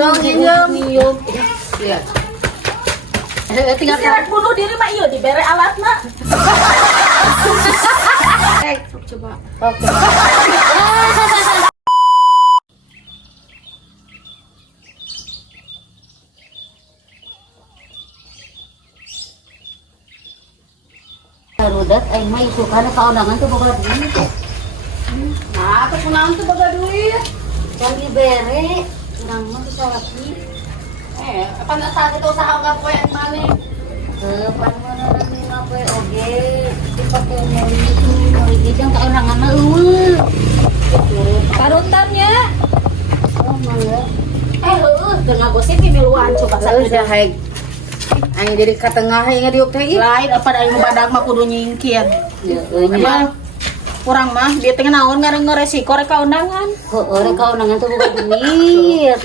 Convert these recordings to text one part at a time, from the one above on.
Minum. Iya. Tinggal bunuh diri mah iya dibere alatna. Coba. Oke. Rudat aing mah isukana kaundangan tuh boga duit. Nah, kepunaan tuh boga duit. Can dibere, urang mah bisa lagi. Apa nak saat itu usaha enggak poe yang mana? Pan mana nih ngapoe oge. Dipake meuli jeung kaundangan mah eueuh. Parutannya. Oh mah. Teu ngagosip di luar coba Udah haig. Aing diri ka tengah yang diuk teh. lain apa dari badak mah kudu nyingkir. Ya nya. Kurang mah dia teh naon ngareng resiko rek kaundangan. Heeh, kaundangan tuh boga duit.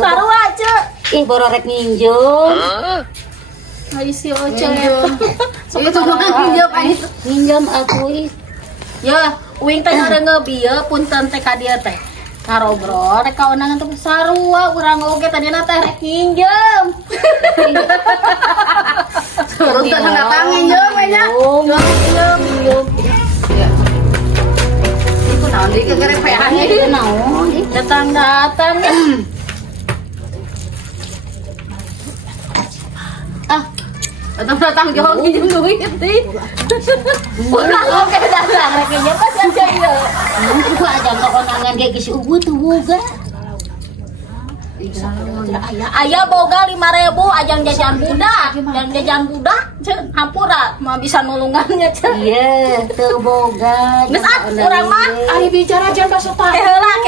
Saru aja. Ih boro rek nginjem. Ai si Oce. Itu mah pinjam aing. Nginjem aku ih. Ya, uing teh ngareng ngebieu punten teh ka dieu teh. Ngarobrol rek kaundangan teh sarua urang oge tadina teh rek nginjem. Terus teh datang nginjem we nya. Nginjem. Iya. Itu naon deui kegerepean Itu ieu. naon? Datang-datang. Datang jauh nginjem duit teh. Urang oge datang rek nginjem pas aja ieu. Itu aja kaundangan ge geus eueuh tuh boga. Aya boga 5.000 ajang jajan budak, dan jajan budak ceun hampura mah bisa nulungannya ceun. Iya, teu boga. Geus urang mah Ari bicara jangan basuta. ke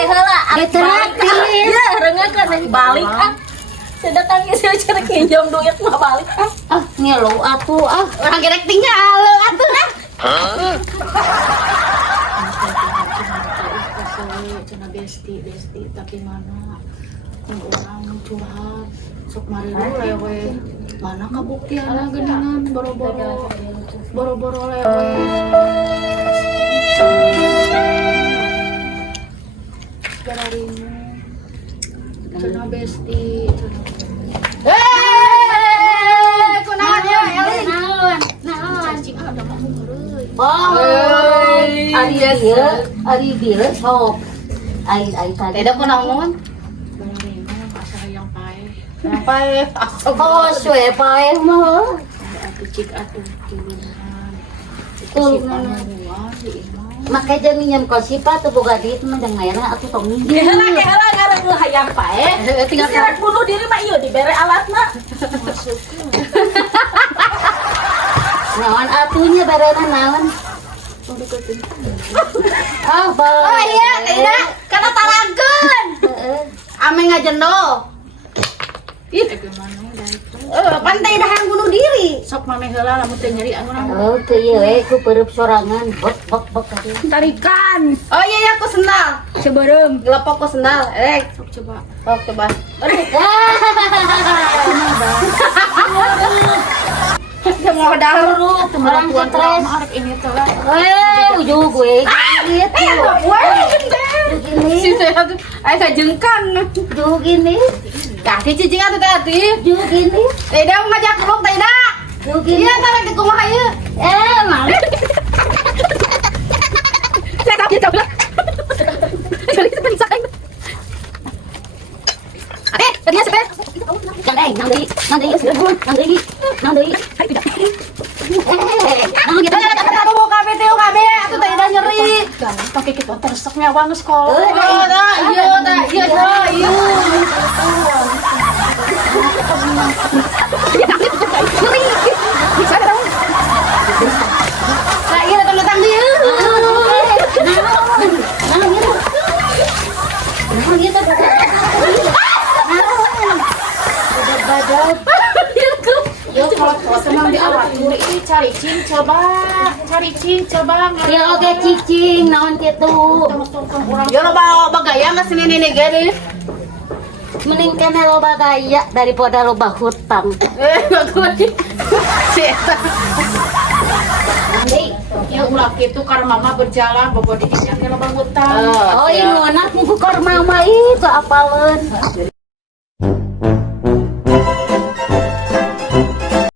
heula Ge terakhir. ya reungekeun balik sedatang geus cerek nginjem duit mah balik Ah, ngelo atuh ah. Orang gerek tinggal atuh nah. Cina besti tapi mana orang curhat sok mari lewe mana kabuktianna geuningan boro-boro lewe gararimu cina besti Kunaon ya Elin? cacing ada mah ngeureui Oh. Ari bieu sok. Ai tadi. Tidak kunaon? gararimu asa yang pae Sampai Oh, sue pae mah. atuh cik atuh tulungan Tulungan. Make jeung minjem ka sipa teu boga duit mah jeung mayana aku tong minjem. Kehela ngareng hayang pae. Tinggal rek bunuh diri mah ieu dibere alatna. Naon atunya barana naon? Ah, bae. Oh iya, tidak. Karena tarangkeun. Heeh. Ame ngajendo. Ih, pantai dah yang bunuh diri. Sok mame heula lamun teu nyeri urang. Oh, teu ieu we ku peureub sorangan. Bok. Tarikan. Oh iya, aku sendal. Sebeureum. Gelepok ku sendal. Sok coba. Oh, coba. Semua dahulu. Orang tuan stres. arek ini teh lah. Ujug we. Gitu. Si saya tuh, ayo kajengkan. Ujug ini. Kaki cicing atuh tadi. Ujug ini. Tidak mau ngajak peluk tidak. Ujug ini. Iya, tarik ke kumaha ieu. Mal. Saya tahu dia tahu lah. Jadi seperti saya. Tadi ya sebentar. Nang deui. Nang deui. Aku mau KB teu KB, atuh teh udah nyeri. Pakai kita tersek nyawa geus sekolah. Iya. Bisa dong. Nah, iya datang dia. Yo kalau senang di awal ini cari cing coba. Ya oke cicing naon kitu. Yo loba gaya nggak sini nih gede. Mending kena loba gaya daripada loba hutang. Bagus. Si eta. Nanti, Yo ulah kitu karena mama berjalan bobo di dinya ke lobang utang. Oh, Oh, iya. ini anak muku karena mama itu apaleun.